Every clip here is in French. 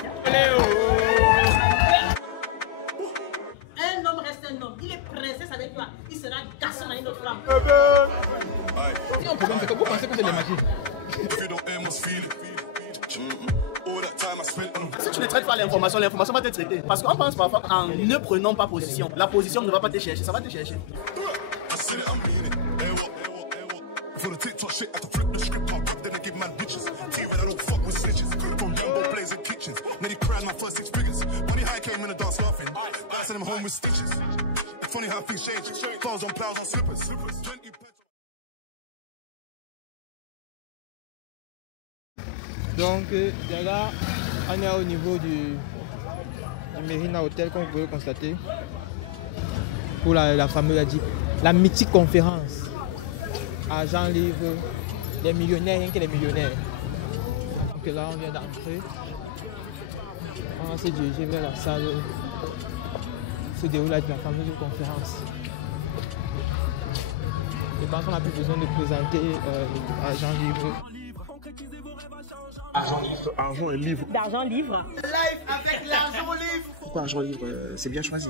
bien. Un homme reste un homme. Il est princesse avec toi. Il sera garçon à une autre femme. Si un problème, c'est que vous pensez que c'est les magies. Si tu ne traites pas l'information, l'information va te traiter. Parce qu'on pense parfois qu'en ne prenant pas position, la position ne va pas te chercher, ça va te chercher. For the TikTok shit, I can flip the script on then I give man bitches. T when I don't fuck with snitches. From Jumbo Blazing kitchens. Nearly cried my first 6 figures. Money high came in the dance laughing. I sent him home with stitches. It's funny how things change. Clothes on plows on slippers. 20 Donc, là, on est au niveau du Marina Hotel, comme vous pouvez le constater. Pour la fameuse, la mythique conférence. Argent livre, les millionnaires, rien que les millionnaires. Donc là, on vient d'entrer. On va se diriger vers la salle où se déroule la fameuse conférence. Je pense qu'on n'a plus besoin de présenter Argent livre. Argent et livre. D'argent livre. Live avec l'argent livre. Pourquoi Argent livre, c'est bien choisi.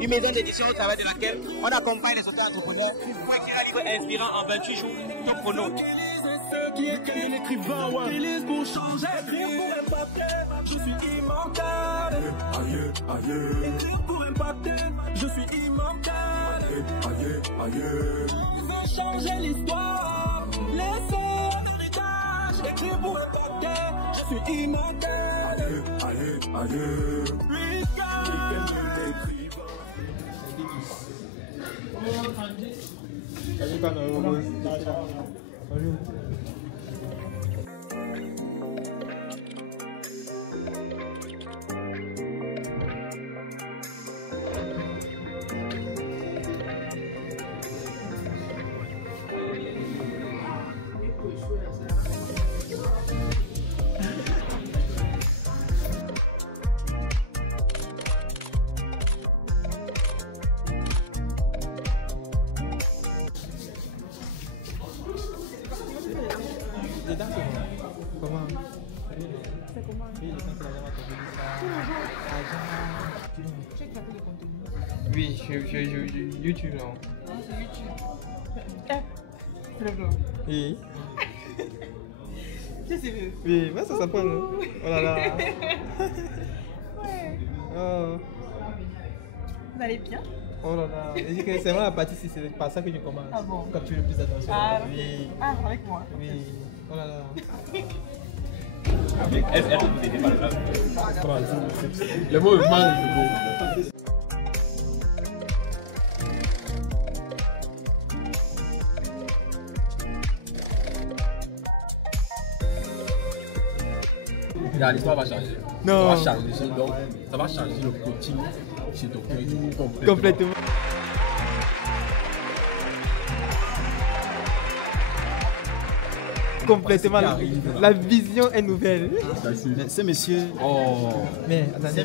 Une maison d'édition au travail de laquelle on accompagne les auto-entrepreneurs pour écrire un livre inspirant en 28 jours. Top chrono. Ceux qui écrivent l'écrivain, ouais. Utilise pour changer, écrire pour impacter. Je suis immortel. Aïe, aïe. Écrire pour impacter. Je suis immortel. Aïe, aïe. Ils vont changer l'histoire. Laissez un héritage. Écrire pour impacter. Je suis immortel. Aïe, aïe, aïe. Comment? C'est comment? Oui, je YouTube non. C'est YouTube. C'est le vlog. Oui. Je sais mieux. Oui, mais ça s'apprend. Oh là là. Ouais. Oh. Vous allez bien? Oh là là. C'est vraiment la partie, c'est par ça que je commence. Ah bon? Quand tu veux le plus attention. Ah, oui. Ah, avec moi. Oui. Oh là là. Le mot est mal. L'histoire va changer. Non. Ça va changer, donc ça va changer le coaching chez Tokyo Complètement. Complètement. La vision est nouvelle. Ce monsieur. Oh. Mais attendez.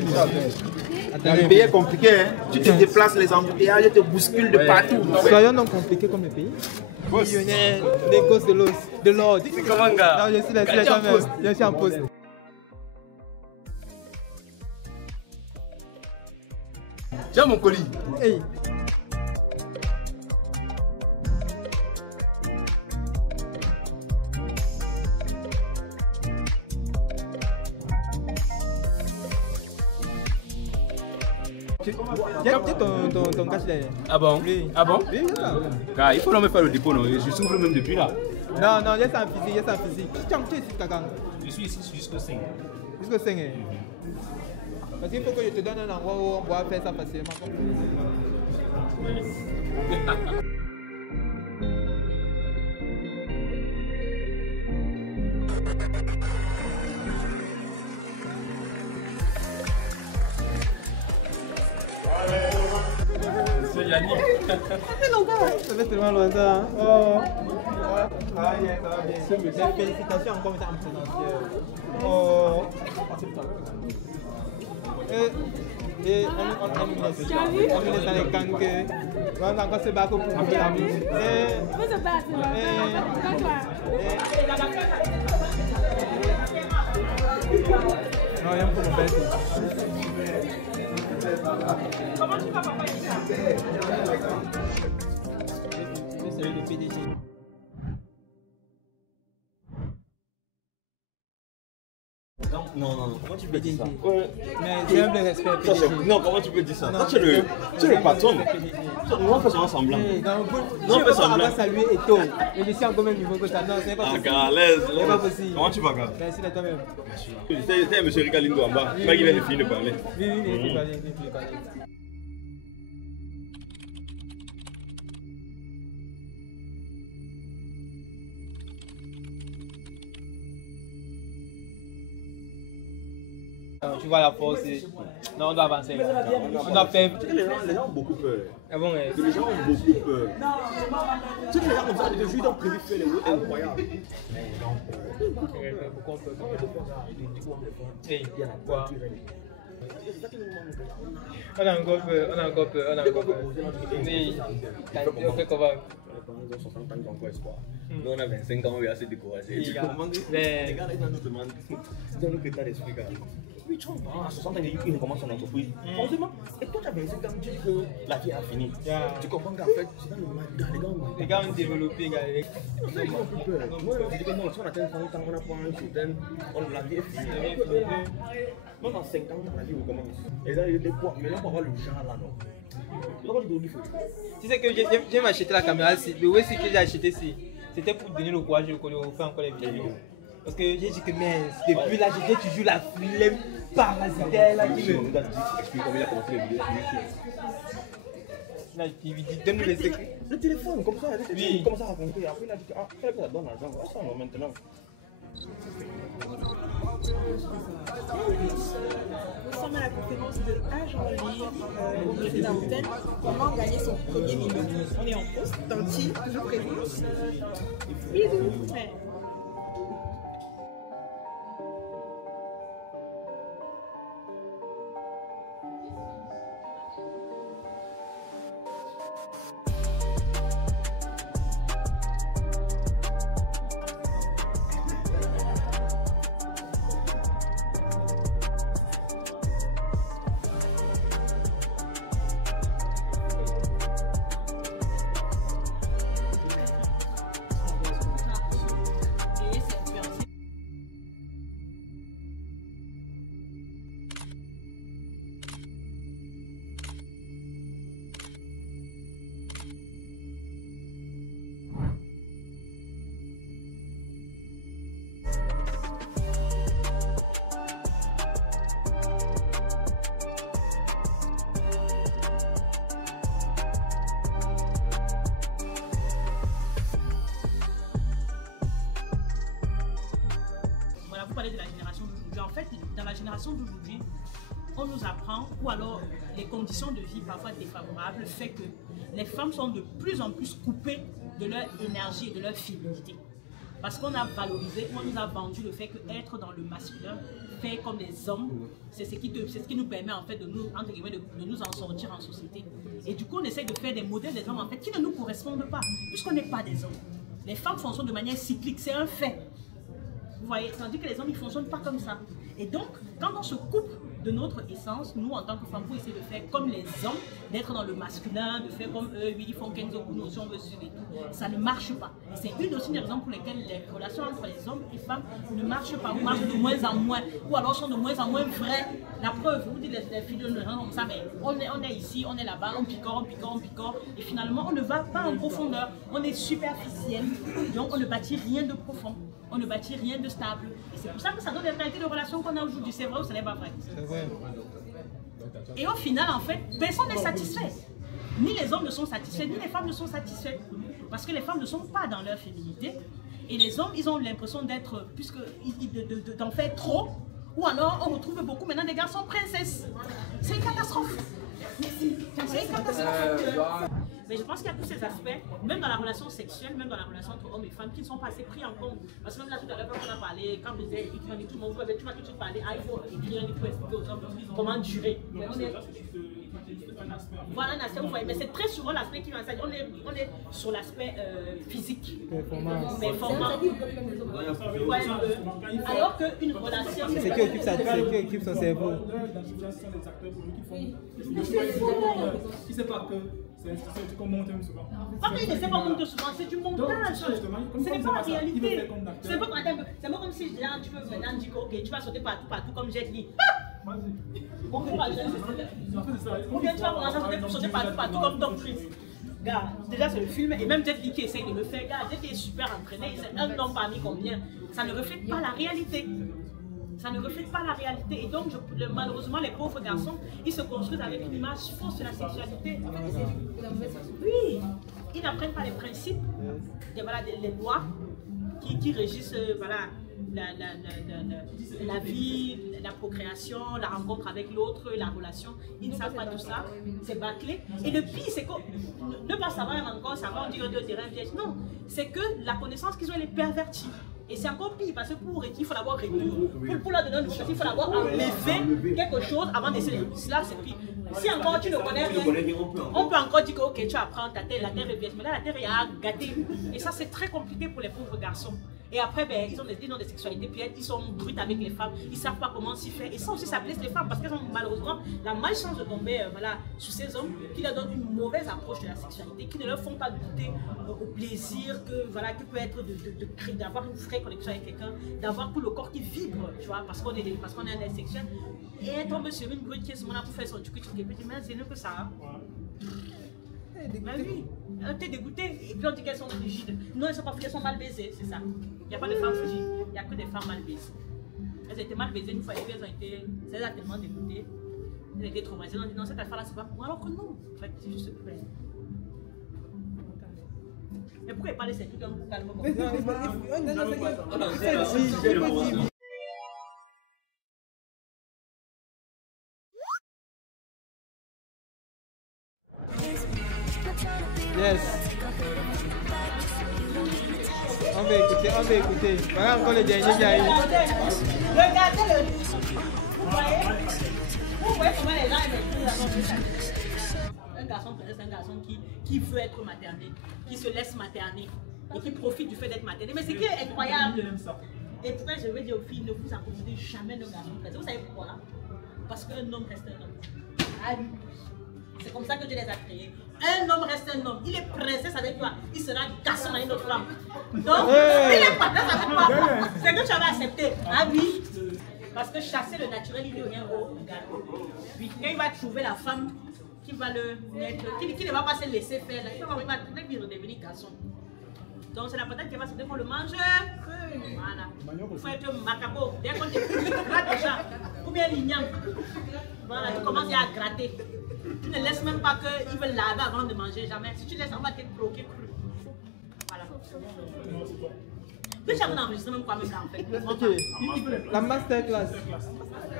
Le pays est compliqué, hein. Tu te déplaces, les embouteillages te bousculent de partout. Soyons non compliqués comme le pays. Millionnaire, négoce de l'ordre. Comment, gars? Non, je suis là, je suis en poste. Tiens mon colis. Hey. Tiens ton cash derrière. Ah bon? Oui. Ah bon? Oui, c'est ça. Car il faut non me faire le dépôt, non? Je souffre même depuis là. Non, non, il y a ça en physique, il y a ça en physique. Tu es ici, Kagang? Je suis ici jusqu'au 5. Jusqu'au 5. Parce qu'il faut que je te donne un endroit où on pourra faire ça facilement. C'est Yannick. Ça fait tellement longtemps. Hein? Oh. Ça va bien, ça va bien. Félicitations encore en présentiel. Oh. Et on nous laisse dans les gangs. On a encore se battre pour trouver la musique. On se bat, c'est Non, rien pour mon père. Comment tu vas, papa? C'est le PDG. Non, comment tu peux dire ça? Mais j'ai un peu de respect. Non, comment tu peux dire ça? Toi, tu es le patron. Nous, on fait seulement semblant. Non, on fait semblant. Saluer Eto. Et je suis encore au même niveau que ça. Non, c'est pas possible. Ah, à l'aise. C'est pas possible. Comment tu vas, gars? Merci de toi-même. C'était M. Ricalindo en bas. Pas qu'il vient de finir de parler. Oui, il faut parler. Tu vois la force, non, on doit avancer. On doit faire. Les gens ont beaucoup peur. Ah bon, Les gens ont beaucoup peur. Tu sais, les gens comme ça, les gens ont prévu faire les routes incroyables. Pourquoi on peut pas? Quoi? On a encore peur. Mais, on fait comment? Ils ont 60 ans, ils ont encore espoir. Nous, on a 25 ans, on est assez découragés. Tu comprends? Les gars, ils nous demandent, ils donnent notre état d'esprit, gars. Oui, tu vois, à 60 ans, il recommence son entreprise. Heureusement, et toi, tu as 25 ans, tu dis que la vie a fini. Tu comprends qu'en fait, c'est dans le mal, les gars ont développé, gars. Ils ont plus peur. Moi, je dis que non, si on atteint 30 ans, on n'a pas un certain. La vie est finie. Moi, dans 5 ans, la vie recommence. Et là, il y a des poids, mais là, on va voir le genre là, non. Tu sais que j'ai acheté la caméra, le West que j'ai acheté, c'était pour donner le courage de faire encore les vidéos. Parce que j'ai dit que depuis là, j'étais toujours la flemme parasitaire là qui me. Explique comment il a commencé les vidéos sur YouTube. Donne-nous les secrets. Le téléphone, comme ça, il commence à raconter. Après, il a dit ah, ça donne l'argent. Ça, maintenant. Nous sommes à la conférence de Agenlis au musée d'Antenne. Comment gagner son premier million? On est en pause. Tanti, toujours prévu. Bisous. Ouais. De la génération d'aujourd'hui. En fait, dans la génération d'aujourd'hui, on nous apprend, ou alors les conditions de vie parfois défavorables, fait que les femmes sont de plus en plus coupées de leur énergie et de leur féminité. Parce qu'on a valorisé, on nous a vendu le fait qu'être dans le masculin, faire comme les hommes, c'est ce qui nous permet en fait de nous, entre guillemets, de nous en sortir en société. Et du coup, on essaie de faire des modèles des hommes en fait qui ne nous correspondent pas, puisqu'on n'est pas des hommes. Les femmes fonctionnent de manière cyclique, c'est un fait. Vous voyez, tandis que les hommes, ils ne fonctionnent pas comme ça. Et donc, quand on se coupe de notre essence, nous, en tant que femmes, pour essayer de faire comme les hommes, d'être dans le masculin, de faire comme eux, oui, ils font 15 nous si on veut suivre et tout, ça ne marche pas. Et c'est une aussi des raisons pour lesquelles les relations entre les hommes et les femmes ne marchent pas, ou marchent de moins en moins, ou alors sont de moins en moins vraies. La preuve, vous dites les filles de gens comme ça, mais on est ici, on est là-bas, on picore, et finalement, on ne va pas en profondeur. On est superficiel, donc on ne bâtit rien de profond. On ne bâtit rien de stable. Et c'est pour ça que ça donne les qualités de relations qu'on a aujourd'hui. C'est vrai ou ce n'est pas vrai? C'est vrai. Et au final, en fait, personne n'est satisfait. Ni les hommes ne sont satisfaits, ni les femmes ne sont satisfaites. Parce que les femmes ne sont pas dans leur féminité. Et les hommes, ils ont l'impression d'être, d'en faire trop. Ou alors, on retrouve beaucoup maintenant des garçons princesses. C'est une catastrophe. Merci. C'est une catastrophe. Mais je pense qu'il y a tous ces aspects, même dans la relation sexuelle, même dans la relation entre hommes et femmes, qui ne sont pas assez pris en compte. Parce que même là, tout à l'heure, quand on a parlé, quand vous disait, tout le monde, tu vas tout de suite parler, il faut écrire, il faut expliquer aux hommes comment durer. Mais on est... Voilà un aspect, vous voyez, mais c'est très souvent l'aspect qui va s'agir. On est sur l'aspect physique. Performance. Ouais, alors qu'une relation. C'est qui occupe son cerveau. Qui sait pas que c'est qu'on monte souvent. Pas qu'il ne sait pas monter souvent, c'est du montage. Ce n'est pas la réalité. C'est pas comme si là, tu peux maintenant dire que ok, tu vas sauter partout comme Jet Li. Ou bien tu vas commencer à sauter partout comme Tom Cruise. Gars, déjà c'est le film, et même Jet Li qui essaye de le faire, gars, Jet Li est super entraîné, c'est un homme parmi combien. Ça ne reflète pas la réalité. Ça ne reflète pas la réalité. Et donc, malheureusement, les pauvres garçons, ils se construisent avec une image fausse de la sexualité. Oui, ils n'apprennent pas les principes, les lois qui régissent la vie, la procréation, la rencontre avec l'autre, la relation. Ils ne savent pas tout ça. C'est bâclé. Et le pire, c'est que ne pas savoir encore, savoir on dit que terrain piège. Non, c'est que la connaissance qu'ils ont, elle est pervertie. Et c'est encore pire parce que pour il faut d'abord réduire. Pour leur donner une chose, il faut d'abord enlever quelque chose avant d'essayer. Là, c'est pire. Si encore tu ne connais rien, on peut encore dire que ok, tu apprends ta terre, la terre est vieille. Mais là, la terre est à gâter. Et ça, c'est très compliqué pour les pauvres garçons. Et après, ben, ils ont des sexualités, puis ils sont brutes avec les femmes, ils ne savent pas comment s'y faire. Et ça aussi, ça blesse les femmes parce qu'elles ont malheureusement la malchance de tomber sur ces hommes qui leur donnent une mauvaise approche de la sexualité, qui ne leur font pas goûter au plaisir que peut être d'avoir une vraie connexion avec quelqu'un, d'avoir tout le corps qui vibre, tu vois, parce qu'on est un être sexuel. Et elle tombe sur une brute qui est ce moment-là pour faire son truc, et puis mais c'est mieux que ça. Hein. Ben oui, t'es dégoûté. Et puis on dit qu'elles sont rigides. Non, elles sont pas frigides, elles sont mal baisées, c'est ça. Il n'y a pas de femmes frigides, il n'y a que des femmes mal baisées. Elles étaient mal baisées une fois et puis elles ont été tellement dégoûtées. Elles ont été traumatisées. Elles ont dit non, cette affaire-là, c'est pas pour moi. Alors que non, en fait, c'est juste plaisir. Mais pourquoi il parle de ces trucs comme calme comme ça? Yes. On va écouter. Voilà encore le dernier qui arrive. Regardez le. Vous voyez comment les gens aiment. Un garçon peut-être un garçon qui veut être materné, qui se laisse materner et qui profite du fait d'être materné. Mais c'est qui est incroyable. Et pourquoi je veux dire aux filles, ne vous accommodez jamais d'un garçon pressé. Vous savez pourquoi? Parce qu'un homme reste un homme. Ah oui. C'est comme ça que Dieu les a créés. Un homme reste un homme. Il est pressé avec toi. Il sera garçon à une autre femme. Donc, il est pas pressé avec toi. C'est que tu avais accepté. Ah oui. Parce que chasser le naturel, il ne rien au gars. Puis quand il va trouver la femme qui va le mettre, qui ne va pas se laisser faire, il va devenir garçon. Donc c'est la patate qui va se dire qu'on le mange. Voilà. Il faut être macabre. Dès qu'on te gratte déjà, ou bien l'igname. Voilà, tu commences à gratter. Tu ne laisses même pas qu'ils veulent laver avant de manger, jamais. Si tu laisses, on va te bloquer cru. Voilà. Tu as enregistré même quoi, mais en fait. Ok. La masterclass.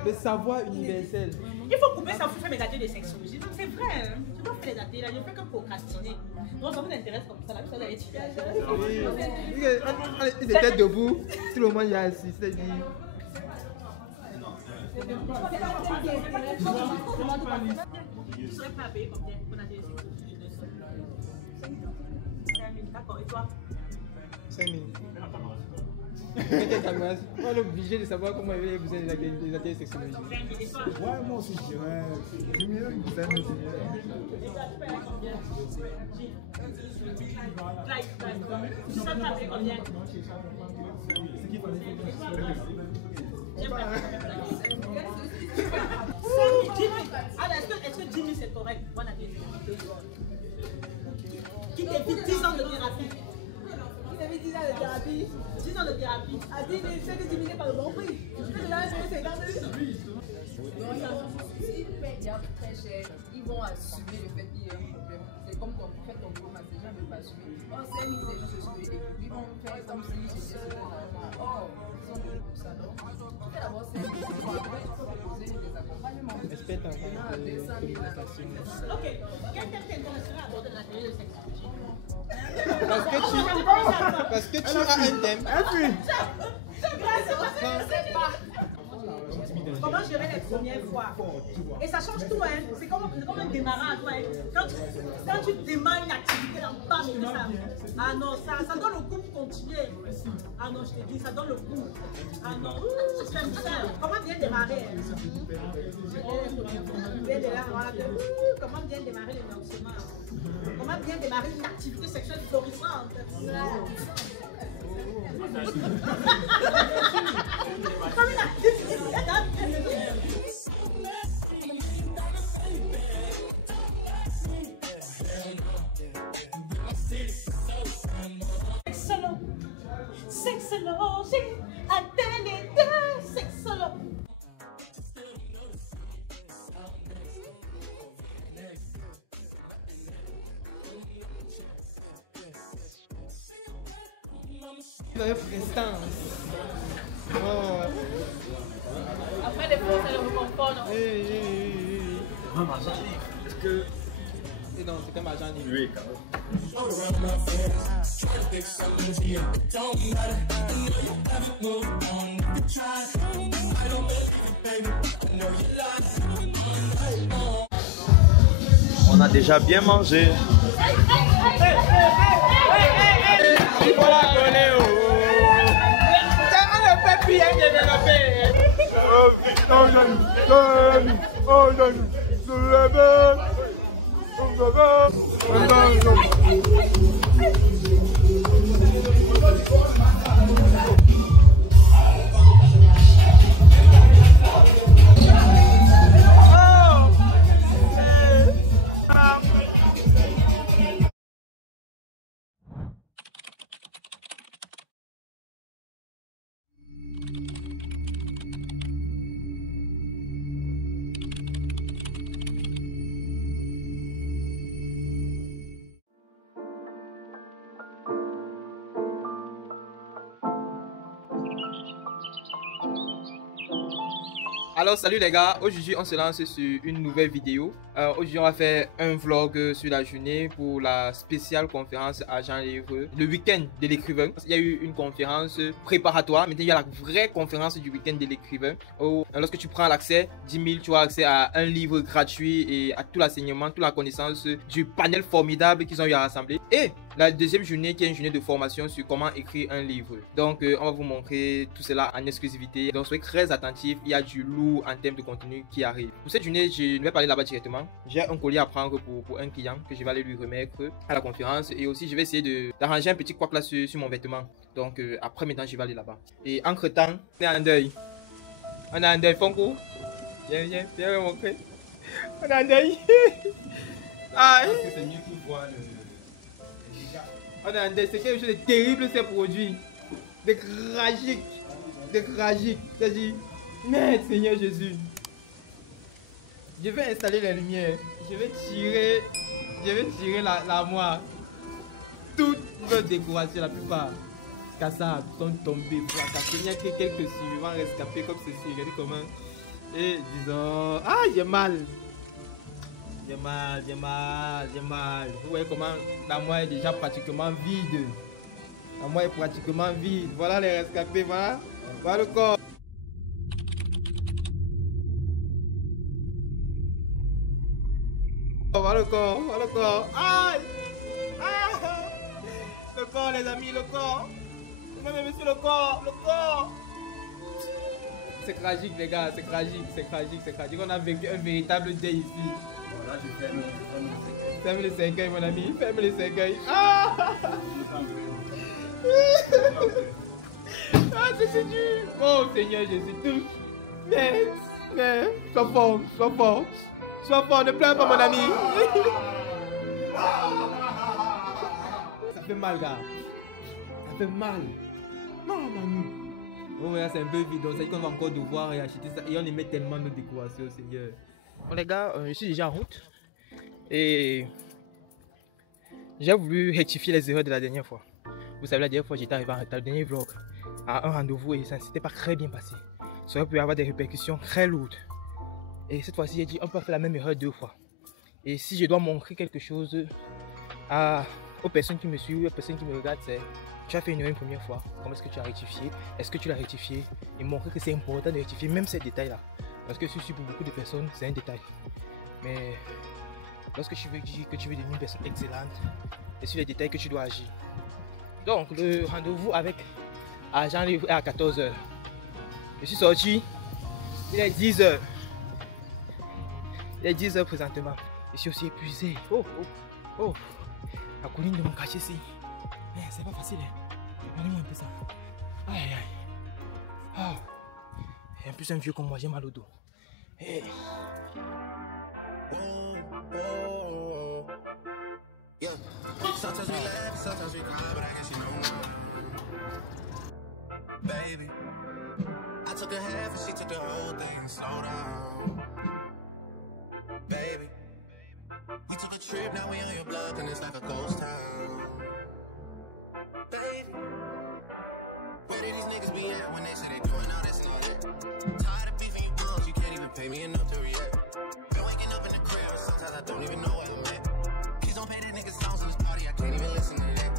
Le savoir universel. Il faut couper ça pour faire mes ateliers de sexologie. Donc c'est vrai, hein. Je dois faire les ateliers là, je ne fais que procrastiner. Donc ça vous intéresse comme ça, là, vous allez étudier. Ils étaient debout, tout le monde y a assis, c'est dit. Je ne serais pas payé comme bien pour atelier de sexologie. 5 000, d'accord, et toi? 5 000. On est obligé de savoir comment vous avez besoin des ateliers de sexologie. Ouais, moi aussi je dirais 10 000, 5 000. Ça t'a payé combien? Est-ce que 10 000 c'est correct? Qui t'évite 10 ans de thérapie? Vous avez 10 ans de thérapie. 10 ans de thérapie. À 10 000, c'est que 10 000 n'est pas le bon prix. C'est là, c'est 50 000. S'ils payent très cher, ils vont assumer le fait qu'il y a un problème. C'est comme ton fait ton gros massage, les gens ne veulent pas assumer. Oh, 5 000, c'est juste ce que ils vont faire comme si c'était de l'argent. Oh, ils sont venus pour ça. Donc, tu fais d'abord 5 000, après tu peux proposer des accompagnements. Respecte encore les communications. Ok, quelqu'un t'intéresserait à aborder l'atelier de sexologie? Parce que tu as un thème. Comment gérer les premières fois. Et ça change tout, hein. C'est comme un démarrage, ouais. Quand tu démarres une activité en bas, ah non, ça donne le goût pour continuer. Ah non, je te dis, ça donne le goût. Ah non, c'est ça. Comment bien démarrer? Comment bien démarrer le lancement? Comment bien démarrer une activité sexuelle florissante? Comme une activité. Sexologie, à télé 2, sexologie. Prestance. Oh. Après les fois, ça le reconfort, non? Oui. Est-ce que... Et non, c'est comme agent libre. Oui, quand même. On a déjà bien mangé. Il faut la connaître. On ne peut plus rien développer. Alors salut les gars, aujourd'hui on se lance sur une nouvelle vidéo. Aujourd'hui on va faire un vlog sur la journée pour la spéciale conférence Agent Libre, le week-end de l'écrivain. Il y a eu une conférence préparatoire, maintenant il y a la vraie conférence du week-end de l'écrivain. Lorsque tu prends l'accès, 10 000, tu as accès à un livre gratuit et à tout l'enseignement, toute la connaissance du panel formidable qu'ils ont eu à rassembler. Et la deuxième journée qui est une journée de formation sur comment écrire un livre. Donc on va vous montrer tout cela en exclusivité. Donc soyez très attentifs, il y a du lourd en termes de contenu qui arrive. Pour cette journée, je ne vais pas aller là-bas directement. J'ai un colis à prendre pour un client que je vais aller lui remettre à la conférence. Et aussi, je vais essayer d'arranger un petit couac là sur mon vêtement. Donc après maintenant, je vais aller là-bas. Et entre temps, on est en deuil. On est en deuil, Fonko. Viens me montrer. On est en deuil. Ah, c'est mieux pour voir on est en deuil. C'est quelque chose de terrible ces produits. De tragique. C'est-à-dire, mais Seigneur Jésus, je vais installer les lumières, je vais tirer l'armoire. Toutes nos décorations, la plupart, cassables, sont tombées, fracassées. Il n'y a que quelques survivants rescapés comme ceci, regardez comment. Et disons, ah j'ai mal. Vous voyez comment l'armoire est déjà pratiquement vide. L'armoire est pratiquement vide. Voilà les rescapés, voilà. Voilà le corps. Voilà le corps. Aïe! Le corps, les amis, le corps. Mesdames et messieurs, le corps. C'est tragique, les gars, c'est tragique. On a vécu un véritable deuil ici. Voilà, je ferme le cercueil, mon ami. Ferme le cercueil. Ah, c'est dur. Oh, Seigneur Jésus, tout. Mais, sois fort, ne pleure pas, mon ami. Ça fait mal, gars. Ça fait mal. Non, mamie. Oh, ouais, c'est un peu vide. Ça dit qu'on va encore devoir acheter ça. Et on aimait tellement nos décorations, Seigneur. Bon, les gars, je suis déjà en route. Et j'ai voulu rectifier les erreurs de la dernière fois. Vous savez, la dernière fois, j'étais arrivé en retard. Le dernier vlog à un rendez-vous et ça ne s'était pas très bien passé. Ça aurait pu avoir des répercussions très lourdes. Et cette fois-ci, j'ai dit, on peut faire la même erreur 2 fois. Et si je dois montrer quelque chose aux personnes qui me suivent, aux personnes qui me regardent, c'est tu as fait une erreur une première fois. Comment est-ce que tu as rectifié? Est-ce que tu l'as rectifié? Et montrer que c'est important de rectifier même ces détails-là. Parce que ceci, pour beaucoup de personnes, c'est un détail. Mais lorsque tu veux dire que tu veux devenir une personne excellente, c'est sur les détails que tu dois agir. Donc, le rendez-vous avec Agent Livre est à 14 h. Je suis sorti, il est 10 h. Il est 10 h présentement. Je suis aussi épuisé. Oh, la colline de mon quartier ici. C'est pas facile. Donnez-moi un peu ça. Aïe, aïe. Et en plus, un vieux comme moi, j'ai mal au dos. Hey. Yeah. Sometimes we laugh, sometimes we cry, but I guess you know more. Baby, I took a half and she took the whole thing. Slow down. Baby, we took a trip, now we on your block and it's like a ghost town. Baby, where did these niggas be at when they say they doing all this and all that? Tired of beefing you girls, you can't even pay me enough to react. Been waking up in the crib, sometimes I don't even know where I'm at. Please don't pay that nigga songs in this party, I can't even listen to that.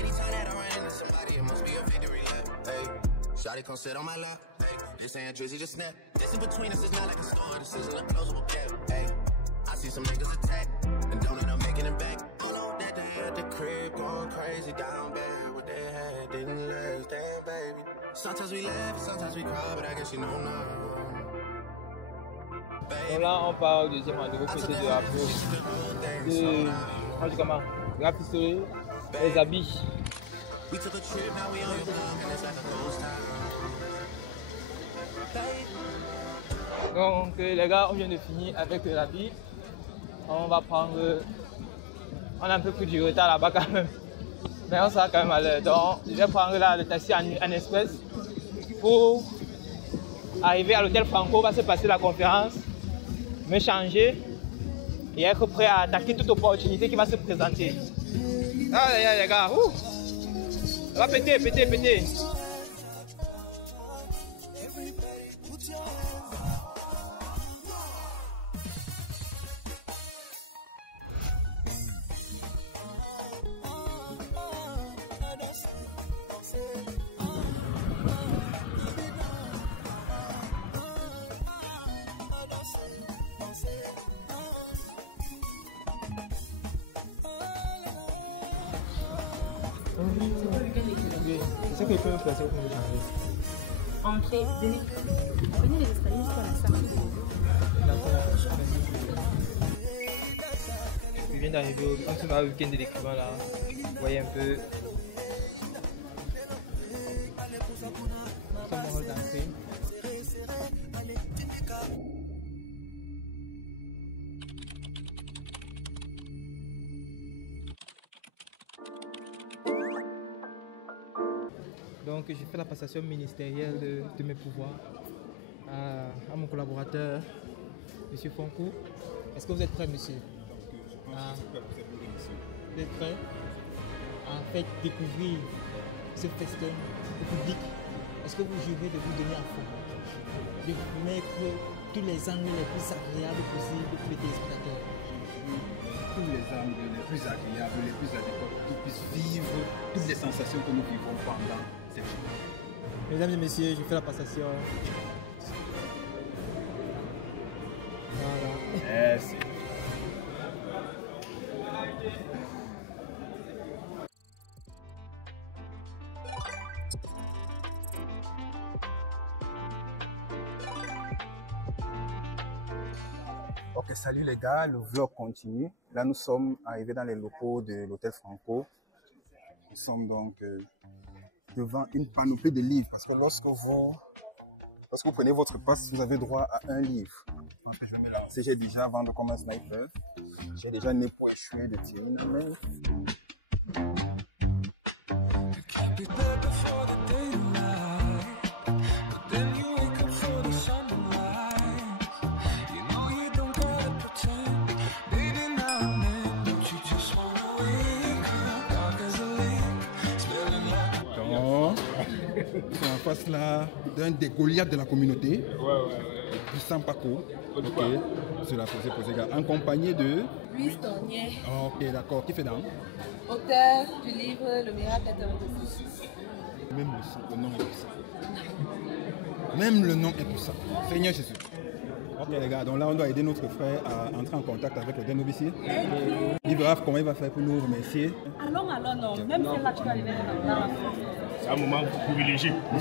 Anytime that I run into somebody, it must be a victory lap. Hey, shawty come sit on my lap. Hey, this ain't Drizzy, just snap. This in between us is not like a store, this isn't a closable gap. Hey, I see some niggas attack, and don't end up making it back. I know that they at the crib going crazy down bad. What they had didn't last, damn baby. Sometimes we laugh, sometimes we cry, but I guess you know now. Donc là, on part au deuxième rendez-vous côté de la de pistolet, les habits. Donc les gars, on vient de finir avec l'habit. On va prendre... On a un peu pris du retard là-bas quand même. Mais on sera quand même à l'heure. Donc je vais prendre là le taxi en express pour arriver à l'hôtel Franco. On va se passer la conférence, me changer et être prêt à attaquer toute opportunité qui va se présenter. Ah les gars, ça va péter. C'est que je peux me placer pour me changer. Entrez, prenez les escaliers jusqu'à la salle. D'accord. Je viens d'arriver on se va au week-end de l'écrivain là. Vous voyez un peu. C'est mon rôle d'entrée. Donc j'ai fait la passation ministérielle de mes pouvoirs à mon collaborateur, M. Fonkou. Est-ce que vous êtes prêt, monsieur? Vous êtes prêt à faire découvrir ce festin au public? Est-ce que vous jurez de vous donner à fond, de vous mettre tous les angles les plus agréables possibles pour les téléspectateurs? Tous les angles les plus agréables, les plus adéquats, pour qu'ils puissent vivre toutes les sensations que nous vivons pendant cette journée. Mesdames et messieurs, je fais la passation. Voilà. Merci. Ok, salut les gars, le vlog continue. Là, nous sommes arrivés dans les locaux de l'hôtel Franco. Nous sommes donc devant une panoplie de livres parce que lorsque vous prenez votre passe, vous avez droit à un livre. Si j'ai déjà vendu comme un sniper, j'ai déjà un épaule échoué de tirer une main. Ils sont en face là d'un des Goliaths de la communauté, puissant Paco, c'est la posée gars, accompagné de Louise Tornier. Ok, d'accord, qui fait dans Auteur du livre Le miracle interrompu. Même le nom est puissant. Même le nom est puissant. Seigneur Jésus. Ok les gars, donc là on doit aider notre frère à entrer en contact avec le dénoncié. Il verra comment il va faire pour nous remercier. Allons, non. Même si là tu vas arriver dans la c'est un moment privilégié. Il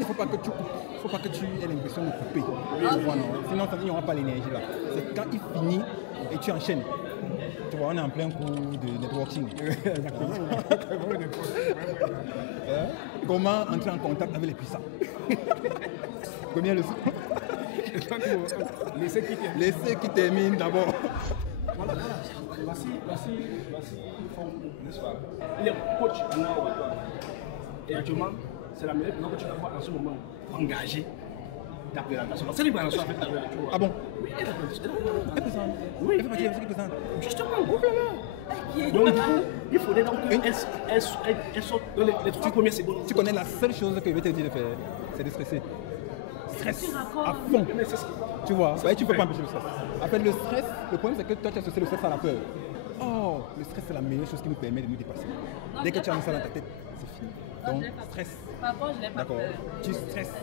ne faut pas que tu coupes. Il ne faut pas que tu aies l'impression de couper. Sinon il n'y aura pas l'énergie là. C'est quand il finit et tu enchaînes. Tu vois, on est en plein cours de networking. Comment entrer en contact avec les puissants? Première leçon. Laissez qui termine d'abord. Voilà. Voici, n'est-ce pas? Il est coach en Europe. Et actuellement, c'est la meilleure personne que tu vas voir en ce moment engagée d'après la nation. C'est libération avec la nation. Ah bon? Oui, elle est présente. Oui, elle fait partie de ceux qui présentent. Justement, donc du coup, il faudrait donc qu'elle sorte dans les 3 premières secondes. Tu connais la seule chose que je vais te dire de faire, c'est de stresser. Stress à fond. Tu vois, ouais, tu ne peux pas empêcher le stress. En fait, le stress, le problème c'est que toi tu as associé le stress à la peur. Oh, le stress c'est la meilleure chose qui nous permet de nous dépasser. Dès que tu as mis ça dans ta tête, c'est fini. Donc, stress. D'accord. Tu stresses.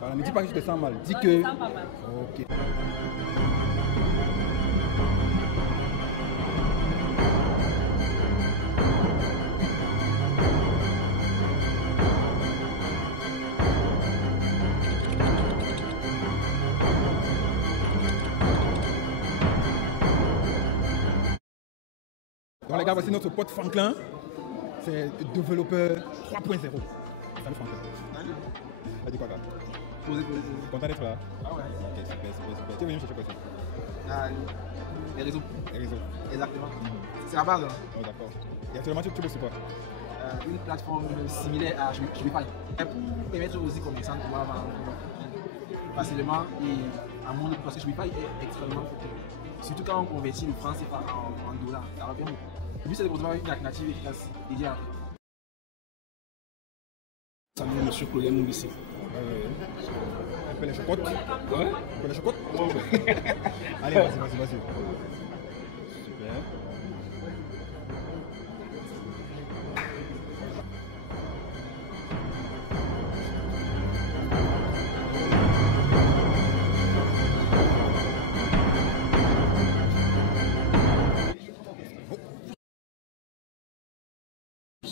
Voilà, ne dis pas que tu te sens mal. Dis que. Ok. Donc les gars, voici notre pote Franklin. C'est développeur 3.0. Salut Franklin. Vas-y quoi, gars? Content d'être là? Ah ouais. Ok, super. Tu es venu chercher quoi ici? Les réseaux. Les réseaux. Exactement. C'est la base. Hein. Oh d'accord. Et actuellement tu bosses quoi? Une plateforme similaire à Shopify. Pour permettre aux e-commerçants de pouvoir vendre facilement et à mon avis, parce que Shopify est extrêmement coûteux. Surtout quand on convertit le franc CFA en dollars. Ça revient beaucoup. Le but c'est de construire une alternative efficace dédiée à ça nous monsieur Claudia Moubissi. Un peu les chocottes. Ouais. Un peu les chocottes. Allez, vas-y. Super.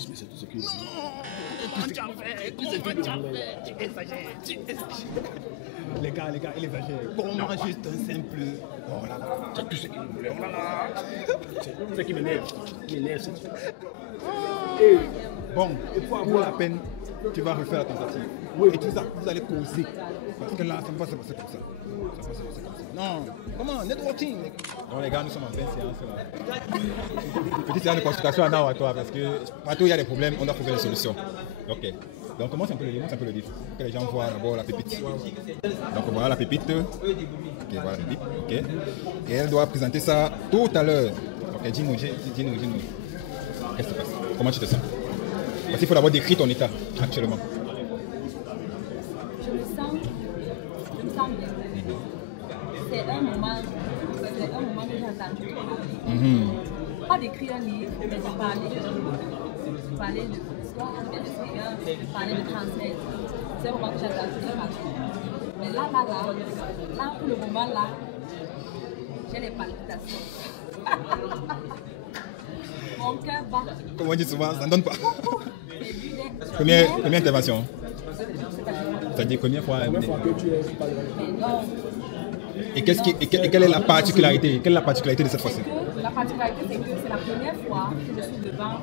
Mais c'est tout ce qu'il Les gars, il exagère. Comment juste un simple. Oh là là. C'est tout ce qu'il voulait. Oh là là. C'est ce qui m'énerve. Bon, pour la peine, tu vas refaire la tentative. Et vous allez causer. Parce que là, ça ne va pas se passer comme ça. Non, comment? Networking. Bon les gars, nous sommes en pleine séance là. Petite séance de consultation à Nawato parce que partout il y a des problèmes, on doit trouver des solutions. Ok. Donc commence un peu le livre, pour que les gens voient d'abord la pépite. Donc voilà la pépite. Ok, voilà la pépite. Ok. Et elle doit présenter ça tout à l'heure. Ok, dis-nous. Qu'est-ce qui se passe? Comment tu te sens? Parce qu'il faut d'abord décrire ton état actuellement. Je me sens bien. C'est un moment que j'ai attendu. Pas d'écrire un livre, mais de parler de l'histoire, de parler de transmettre. C'est un moment que j'ai attendu. Mais là, pour le moment là, j'ai les palpitations. Mon cœur bat. Comme on dit souvent, ça ne donne pas. Première intervention. C'est-à-dire première fois. Et quelle est la particularité? Quelle est la particularité de cette fois-ci? La particularité, c'est que c'est la première fois que je suis devant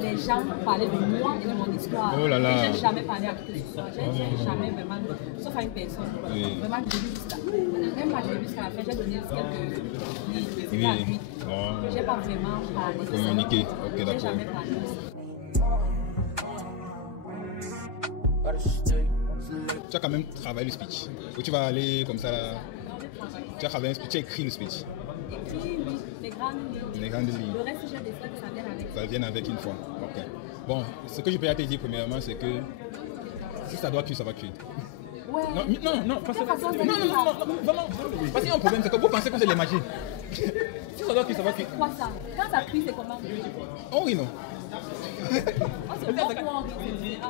les gens parler de moi et de mon histoire. Oh là là. Je n'ai jamais parlé à toute l'histoire. J'ai jamais vraiment, sauf à une personne. Oui. Vraiment, je l'ai vu jusqu'à. Même quand je l'ai vu jusqu'à la fin, j'ai donné quelques oui. à lui. Bon. Je n'ai pas vraiment parlé. Communiquer. Ok, Je n'ai d'accord. jamais parlé. Tu as quand même travaillé le speech. Ou tu vas aller comme ça là. Tu as travaillé un speech, tu as écrit le speech. Écrit, oui, les grandes lignes. Le reste, j'ai décidé que ça vienne avec. Ça vient avec une fois. Ok. Bon, ce que je peux te dire premièrement, c'est que si ça doit cuire, ça va cuire. Ouais. Non, parce que vraiment. Parce qu'il y a un problème, c'est que vous pensez que c'est de la magie. Si ça doit cuire, ça va cuire. Quoi ça? Quand ça cuit, c'est comment? Oh oui, non.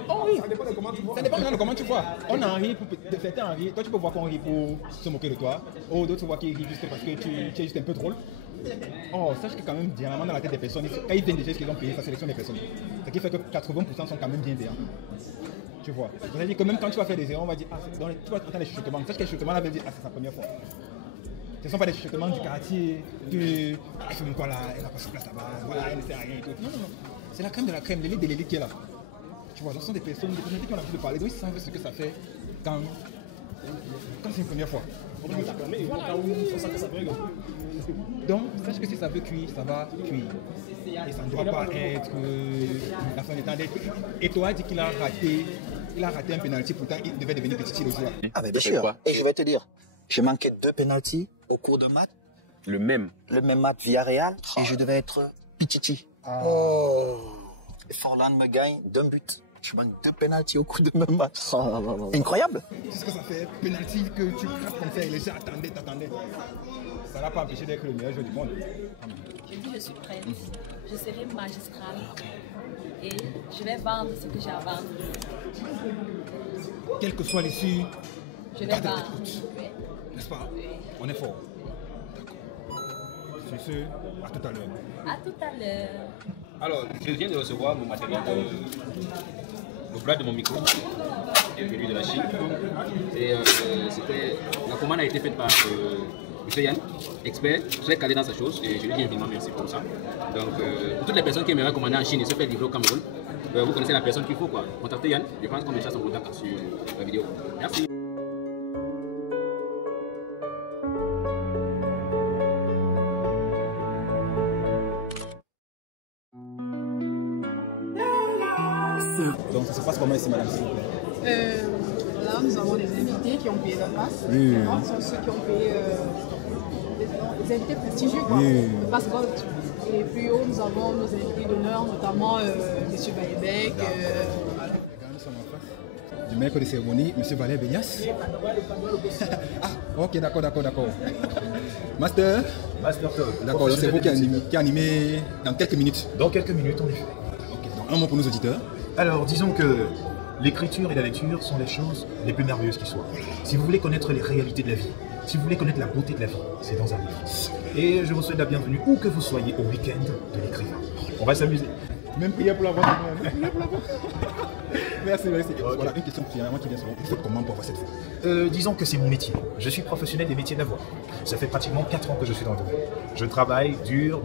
Oh oui, ça dépend de comment tu vois. Ça dépend de comment tu vois. On en rit, certains en rient. Toi, tu peux voir qu'on rit pour se moquer de toi. Ou d'autres, tu vois qu'ils rient juste parce que tu es juste un peu drôle. Oh, sache que quand même, généralement dans la tête des personnes, quand ils viennent déjà, ce qu'ils ont payé, ça sélectionne les personnes. Ce qui fait que 80% sont quand même bienveillants. Tu vois. C'est-à-dire que même quand tu vas faire des erreurs, on va dire, ah, tu vas attendre les chuchotements. Sache que les chuchotements, là, va dire, ah, c'est sa première fois. Ce ne sont pas des chuchotements du quartier, de ah, il fait même quoi là, elle n'a pas sa place là-bas, voilà, elle ne sert à rien et tout. Non, non, non. C'est la crème de la crème, l'élite de l'élite qui est là. Tu vois, ce sont des personnes qui ont l'habitude de parler, donc ils savent ce que ça fait quand c'est une première fois. Donc, sache que si ça veut cuire, ça va cuire. Et ça ne doit pas être la fin du temps d'être. Et toi, dit qu'il a raté un pénalty, pourtant il devait devenir petit le joueur. Ah, mais bien sûr. Et je vais te dire, j'ai manqué 2 pénaltys au cours de match. Le même match Villarreal, et je devais être Pichichi. Oh. Et Forlan me gagne d'un but. Je manque 2 pénaltys au cours de même match. Incroyable. C'est ce que ça fait, pénalty que tu craques comme ça et les gens t'attendaient. Ça n'a pas empêché d'être le meilleur joueur du monde. Je dis, je suis prête. Je serai magistrale et je vais vendre ce que j'ai à vendre. Quelle que soit l'issue, je vais vendre. N'est-ce pas? On est fort. D'accord. Sur ce, à tout à l'heure. À tout à l'heure. Alors, je viens de recevoir mon matériel, le bras de mon micro, qui est venu de la Chine. Et la commande a été faite par M. Yann, expert, très calé dans sa chose, et je lui dis infiniment merci pour ça. Donc, pour toutes les personnes qui aimeraient commander en Chine et se faire livrer au Cameroun, vous connaissez la personne qu'il faut, quoi. Contactez Yann, je pense qu'on mettra son contact sur la vidéo. Merci. Donc ça se passe comment ici, madame? Là, nous avons des invités qui ont payé leur passe. Oui. Ce sont ceux qui ont payé des invités prestigieux, quoi. Oui. Le passe Gold. Et plus haut, nous avons nos invités d'honneur, notamment M. Valébec. Nous sommes en face du maître de cérémonie, M. Valère Bénias. Ah, ok, d'accord. Master. D'accord, c'est vous qui animez dans quelques minutes. Dans quelques minutes, en effet. Ok, donc un mot pour nos auditeurs. Alors, disons que l'écriture et la lecture sont les choses les plus merveilleuses qui soient. Si vous voulez connaître les réalités de la vie, si vous voulez connaître la beauté de la vie, c'est dans un livre. Et je vous souhaite la bienvenue où que vous soyez au week-end de l'écrivain. On va s'amuser. Même prière pour la voix. Merci. Okay. Voilà une question finalement qui vient souvent. Vous faites comment pour avoir cette voix? Disons que c'est mon métier. Je suis professionnel des métiers de la voix. Ça fait pratiquement 4 ans que je suis dans le domaine. Je travaille dur,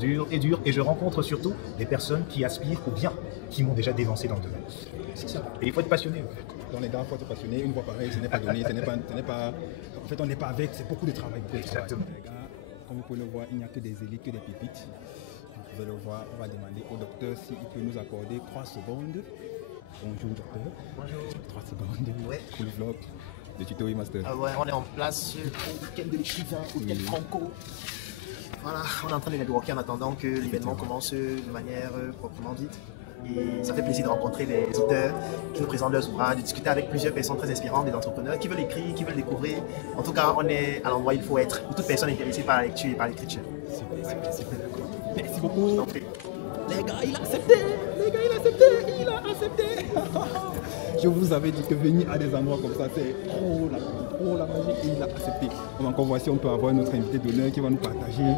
et je rencontre surtout des personnes qui aspirent ou bien qui m'ont déjà dévancé dans le domaine. C'est ça. Et il faut être passionné. Dans les gars, il faut être passionné. Une voix pareille, ce n'est pas donné, ce n'est pas... En fait, on n'est pas avec, c'est beaucoup de travail. Exactement. Les gars, comme vous pouvez le voir, il n'y a que des élites, que des pépites. Vous pouvez le voir, on va demander au docteur s'il peut nous accorder 3 secondes. Bonjour docteur. Bonjour. 3 secondes. Ouais. Pour le vlog de Tuto Master. Ah ouais, on est en place au week-end de l'écrivain, au week-end franco. Voilà, on est en train de networker en attendant que l'événement commence de manière proprement dite. Et ça fait plaisir de rencontrer les auteurs qui nous présentent leurs ouvrages, de discuter avec plusieurs personnes très inspirantes, des entrepreneurs qui veulent écrire, qui veulent découvrir. En tout cas, on est à l'endroit où il faut être pour toute personne intéressée par la lecture et par l'écriture. Super, d'accord. Merci beaucoup. Les gars, il a accepté. Je vous avais dit que venir à des endroits comme ça, c'est trop la magie, et il a accepté. On va encore voir si on peut avoir notre invité d'honneur qui va nous partager.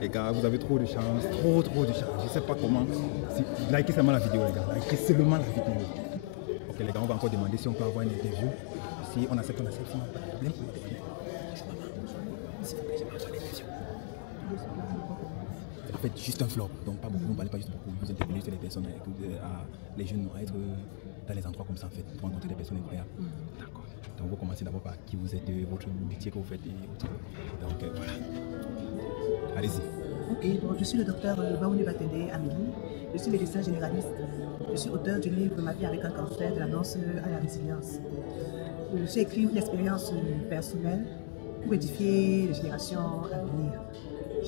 Les gars, vous avez trop de chance, trop de chance. Je ne sais pas comment. Likez seulement la vidéo, les gars. Likez seulement la vidéo. Ok, les gars, on va encore demander si on peut avoir une interview. Si on accepte, sinon pas de problème. En fait, juste un flop, donc pas beaucoup, on ne parle pas juste beaucoup. Vous interpellez sur les personnes, les jeunes à être dans les endroits comme ça, en fait, pour rencontrer des personnes incroyables. D'accord. Donc vous commencez d'abord par qui vous êtes, votre métier que vous faites et autres. Donc voilà. Allez-y. Ok, donc je suis le docteur Baouni Batende Amélie. Je suis médecin généraliste. Je suis auteur du livre Ma vie avec un cancer, de l'annonce à la résilience. J'ai écrit une expérience personnelle pour édifier les générations à venir.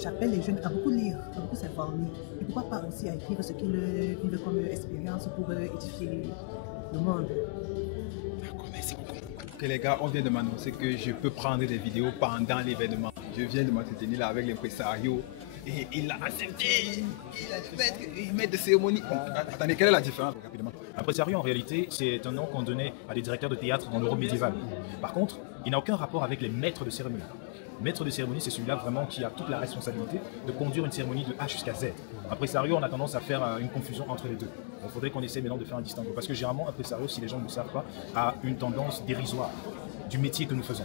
J'appelle les jeunes à beaucoup lire, à beaucoup s'informer. Et pourquoi pas aussi à écrire ce qu'ils vivent comme expérience pour édifier le monde. D'accord, merci beaucoup. Ok les gars, on vient de m'annoncer que je peux prendre des vidéos pendant l'événement. Je viens de m'entretenir là avec l'impresario Et il l'a accepté. Il a fait maître de cérémonie. Attendez, quelle est la différence rapidement? Impresario, en réalité, c'est un nom qu'on donnait à des directeurs de théâtre dans l'Europe médiévale. Par contre, il n'a aucun rapport avec les maîtres de cérémonie. Maître de cérémonie, c'est celui-là vraiment qui a toute la responsabilité de conduire une cérémonie de A jusqu'à Z. Impresario, on a tendance à faire une confusion entre les deux. Il faudrait qu'on essaie maintenant de faire un distinguo. Parce que généralement, impresario, si les gens ne le savent pas, a une tendance dérisoire du métier que nous faisons.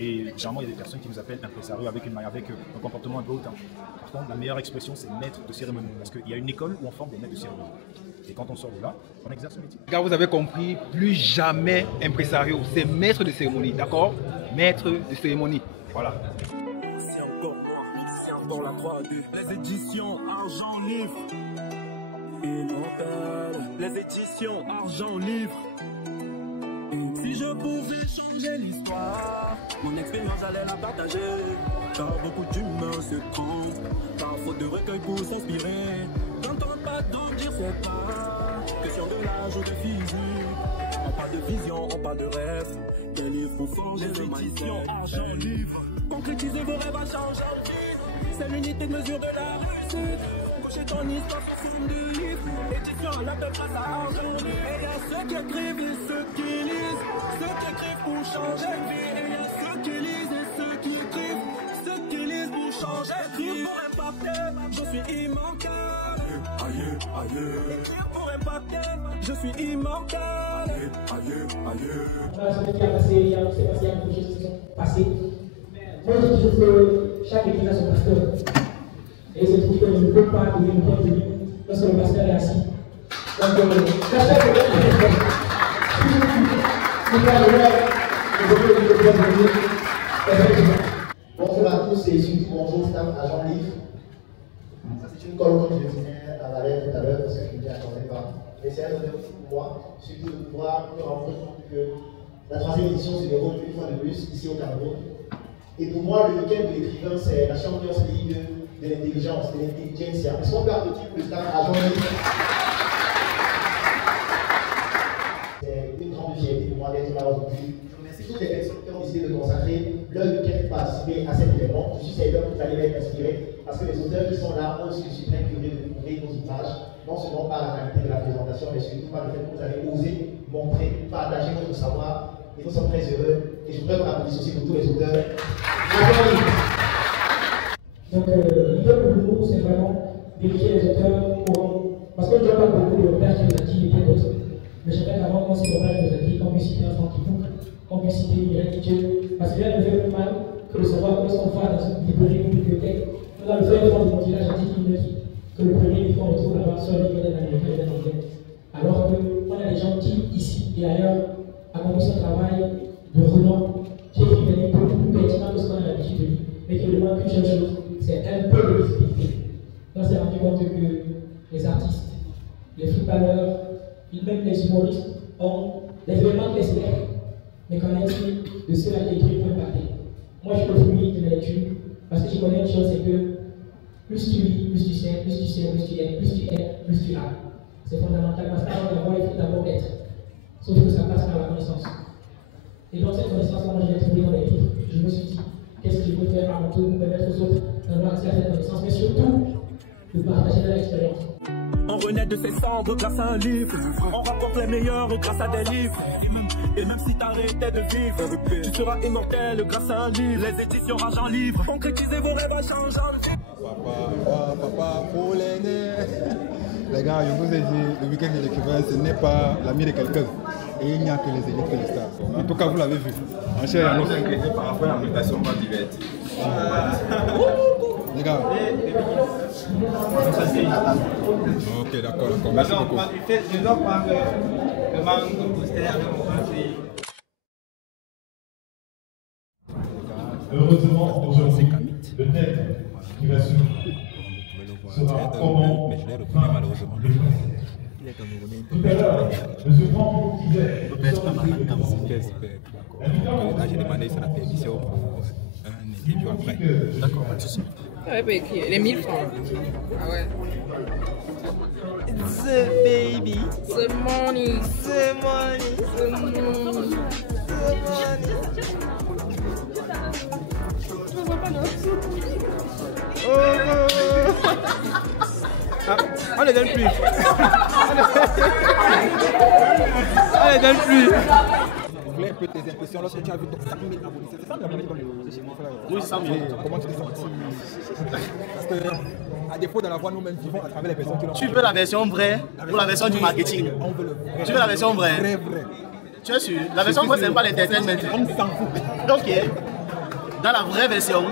Et généralement, il y a des personnes qui nous appellent impresario avec un comportement un peu hautain. Par contre, la meilleure expression, c'est maître de cérémonie. Parce qu'il y a une école où on forme des maîtres de cérémonie. Et quand on sort de là, on exerce le métier. Car vous avez compris, plus jamais impresario, c'est maître de cérémonie, d'accord? Maître de cérémonie, voilà. C'est encore la 3D. Les éditions Argent Livre. Immortel. Les éditions Argent Livre. Si je pouvais changer l'histoire, mon expérience j'allais la partager. Car beaucoup d'humains se trompent, par faute de recueil pour s'inspirer. Quand on parle d'en dire c'est pas question de l'âge ou de physique. On parle de vision, on parle de rêve. Quel livre pour forger le éditions Argent Livre. Concrétisez vos rêves à changer de vie. C'est l'unité de mesure de la réussite. Coucher ton histoire sur forme de livre. Édition à la de face à Argent Livre. Et y a ceux qui écrivent et ceux qui lisent. Ceux qui écrivent pour changer de vie. Et y a ceux qui lisent et ceux qui écrivent. Ceux qui lisent pour changer de vie. Pour impacter, je suis immortel. Aïe, aïe. Écrire pour impacter, je suis immortel. Aïe, aïe. Voilà, ça qui a passé, il y a quelque chose qui s'est passé. Moi, j'ai toujours que chaque église a son pasteur. Et c'est tout que je ne peux pas donner une bonne tenue lorsque le pasteur est assis. Donc, j'espère que bonjour à tous et surtout bonjour staff Agent Livre. Ça c'est une colle comme je le disais à Valère tout à l'heure parce que je ne m'y attendais pas. Mais c'est un honneur aussi pour moi, surtout de pouvoir me rendre compte que la 3e édition se déroule une fois de plus ici au Cameroun. Et pour moi, le week-end de l'écrivain, c'est la Champions League de l'intelligence, de l'intelligentsia. Est-ce qu'on peut applaudir le staff Agent Livre? C'est une grande fierté pour moi d'être là aujourd'hui. Je remercie toutes les personnes qui ont décidé de consacrer leur week-end pour participer à cet événement. Je suis certain que vous allez être inspirés parce que les auteurs qui sont là ont aussi je suis très curieux de découvrir nos images, non seulement par la qualité de la présentation, mais surtout par le fait que vous avez osé montrer, partager votre savoir. Et nous sommes très heureux. Et je voudrais qu'on applaudisse aussi pour tous les auteurs. Donc, l'idée pour nous, c'est vraiment vérifier les auteurs parce que je vois pas beaucoup de repères qui nous a dit et d'autres. Mais j'aimerais qu'avant qu'on s'y repère nous a dit, qu'on puisse citer un Francky Book, qu'on puisse citer Mireille Dieu. Parce que rien ne fait plus mal que de savoir que lorsqu'on va dans une librairie ou une bibliothèque, on a le fait effort de mon village à 10 km, que le premier livre qu'on retrouve là-bas sur le livre d'américain et d'anglais. Alors qu'on a des gens qui, ici et ailleurs, accomplissent un travail de renom, qui écrit des livres beaucoup plus pertinents que ce qu'on a l'habitude de lire, mais qui demande qu'une seule chose, c'est un peu de visibilité. On s'est rendu compte que les artistes, les footballeurs, même les humoristes ont des événements très célèbres, mais qu'en est-il de ceux-là qui écrivent pour impacter? Moi, je suis le fruit de la lecture, parce que je connais une chose, c'est que plus tu lis, plus tu sais, plus tu sais, plus tu aimes, plus tu aimes, plus tu as. C'est fondamental, parce qu'avant d'avoir, il faut d'abord être. Sauf que ça passe par la connaissance. Et donc cette connaissance-là, moi je l'ai trouvée dans les livres. Je me suis dit, qu'est-ce que je peux faire à mon tour pour permettre aux autres d'avoir accès à cette connaissance, mais surtout de partager leur expérience. On renaît de ses cendres grâce à un livre. On rapporte les meilleurs grâce à des livres. Et même si t'arrêtais de vivre, tu seras immortel grâce à un livre. Les éditions Argent Livre. Concrétisez vos rêves à changer de vie. Papa, pour l'aîné. Les gars, je vous ai dit, le week-end de l'écrivain, ce n'est pas l'ami de quelqu'un. Et il n'y a que les élites, que les stars. En tout cas, vous l'avez vu. En chair, nous inquiétons par rapport à l'invitation pas divertie. Les gars. Ok, d'accord. Merci beaucoup. Je dois prendre le manque de poster avec mon conseiller. Heureusement, aujourd'hui, le thème qui va suivre sera comment malheureusement. Tout à l'heure, M. Franck disait là, j'ai demandé sur la permission pour un interview après. D'accord, pas de souci. Ouais, bah écrit, les 1000 francs. Ah ouais. The baby. The money. The money. The money. The money. Oh, les donne plus. On les donne plus. Je voulais un peu tes impressions lorsque tu as vu ton 5 000 abonnés. C'est ça le abonnés dans le... Oui, 100 000. Comment tu te sens? Parce que, à défaut de la voix, nous-mêmes vivons à travers les personnes qui l'ont. Tu veux la version vraie ou la version du marketing? On veut le vrai. Tu veux la version vraie? Vrai. Tu es sûr? La version vraie, c'est pas l'entertainment. On s'en fout. Ok. Dans la vraie version,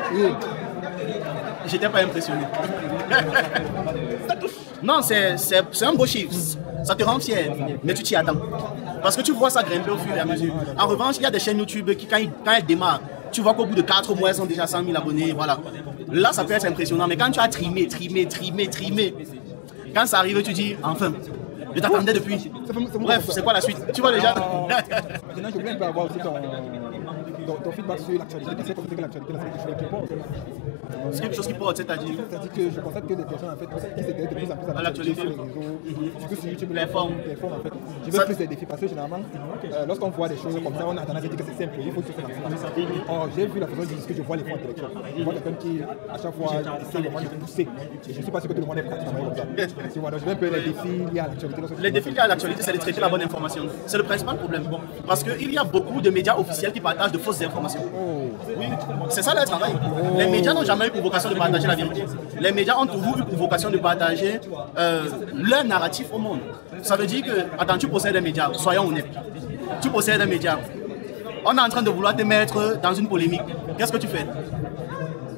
j'étais pas impressionné. Non, c'est un beau chiffre. Ça te rend fier, mais tu t'y attends. Parce que tu vois ça grimper au fur et à mesure. En revanche, il y a des chaînes YouTube qui, quand elles démarrent, tu vois qu'au bout de 4 mois, elles ont déjà 100 000 abonnés. Voilà. Là, ça peut être impressionnant. Mais quand tu as trimé, quand ça arrive, tu dis, enfin, je t'attendais depuis. Bref, c'est quoi la suite? Tu vois déjà. Maintenant, je voulais un peu avoir aussi ton feedback sur l'actualité. Parce que l'actualité, c'est quelque chose qui porte. C'est quelque chose qui porte, c'est-à-dire? C'est-à-dire que je constate que des personnes, en fait, qui s'intéressent de plus en plus à l'actualité sur les réseaux, surtout sur YouTube, les formes, en fait. Je veux plus des défis parce que généralement, lorsqu'on voit des choses comme ça, on a tendance à dire que c'est simple, il faut se faire ça. Or, j'ai vu la façon de ce que je vois les fonds intellectuels. Je vois quelqu'un qui, à chaque fois, essaie vraiment de pousser. Je ne suis pas sûr que tout le monde est pratique comme ça. Tu vois, donc je veux un peu les défis liés à l'actualité. Les défis liés à l'actualité, c'est de traiter la bonne information. C'est le principal problème. Parce qu'il y a beaucoup de médias officiels qui partagent de fausses informations. Oui, c'est ça leur travail. Les médias n'ont jamais eu pour vocation de partager la vérité. Les médias ont toujours eu pour vocation de partager leur narratif au monde. Ça veut dire que, attends, tu possèdes des médias, soyons honnêtes. Tu possèdes des médias. On est en train de vouloir te mettre dans une polémique. Qu'est-ce que tu fais?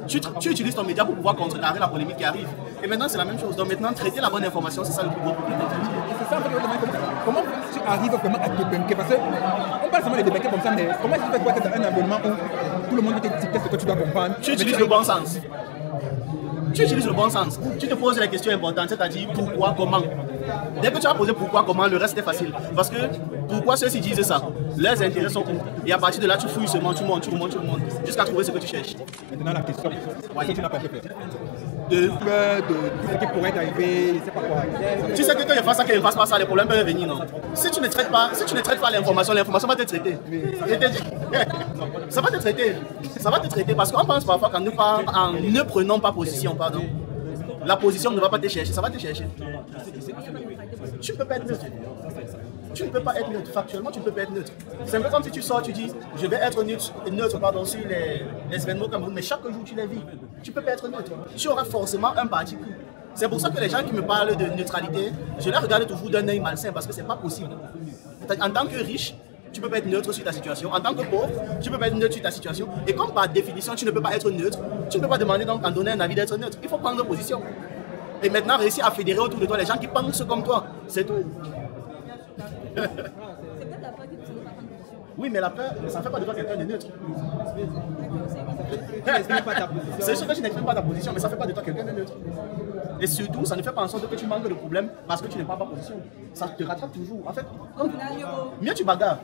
Tu utilises ton média pour pouvoir contrecarrer la polémique qui arrive. Et maintenant, c'est la même chose. Donc maintenant, traiter la bonne information, c'est ça le plus gros problème. C'est ça, en fait, comment tu arrives vraiment à débunker? Parce qu'on parle seulement de débunker comme ça, mais comment tu fais pour être dans un environnement où tout le monde te dit ce que tu dois comprendre? Tu utilises le bon sens. Tu utilises le bon sens. Tu te poses les questions importantes, c'est-à-dire pourquoi, comment. Dès que tu as posé pourquoi, comment, le reste est facile. Parce que pourquoi ceux-ci disent ça? Leurs intérêts sont où? Et à partir de là, tu fouilles seulement, tu montes, jusqu'à trouver ce que tu cherches. Maintenant, la question, ouais. que tu n'as pas fait. De ce qui pourrait t'arriver, je sais pas quoi. Tu sais que quand il fasse ça, qu'il ne fasse pas ça, les problèmes peuvent venir, non? Si tu ne traites pas l'information, l'information va te traiter. Ça va te traiter. Ça va te traiter parce qu'on pense parfois qu'en ne prenant pas position, pardon, la position ne va pas te chercher, ça va te chercher. Tu ne peux pas être neutre. Tu ne peux pas être neutre. Factuellement, tu ne peux pas être neutre. C'est un peu comme si tu sors, tu dis, je vais être neutre pardon, sur les événements au Cameroun, mais chaque jour tu les vis. Tu ne peux pas être neutre. Tu auras forcément un parti pris. C'est pour ça que les gens qui me parlent de neutralité, je les regarde toujours d'un œil malsain parce que ce n'est pas possible. En tant que riche, tu ne peux pas être neutre sur ta situation. En tant que pauvre, tu ne peux pas être neutre sur ta situation. Et comme par définition, tu ne peux pas être neutre, tu ne peux pas demander donc en donner un avis d'être neutre. Il faut prendre position. Et maintenant, réussir à fédérer autour de toi les gens qui pensent comme toi. C'est tout. Oui, mais la peur, ça ne fait pas de toi quelqu'un de neutre. C'est sûr que tu n'exprimes pas ta position, mais ça ne fait pas de toi quelqu'un de neutre. Et surtout, ça ne fait pas en sorte que tu manques de problème parce que tu n'es pas en position. Ça te rattrape toujours. En fait, mieux tu bagarres.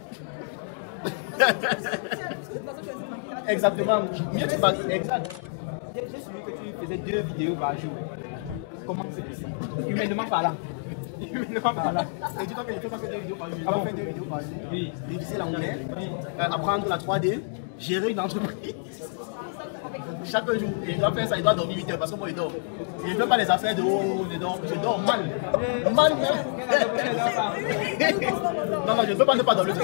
Exactement. Mieux tu bagarres. Exact. J'ai suivi que tu faisais 2 vidéos par jour. Comment c'est possible? Humainement parlant. Humainement parlant. Et dis-toi que je ne fais pas que 2 vidéos par jour. Je dois faire 2 vidéos par jour. Oui. Réviser l'anglais, apprendre la 3D, gérer une entreprise. Chaque jour, et il doit faire ça, il doit dormir 8 heures parce que moi il dort. Il ne fait pas les affaires de haut, je dors mal. Mal même. Non, je ne peux pas ne pas dormir.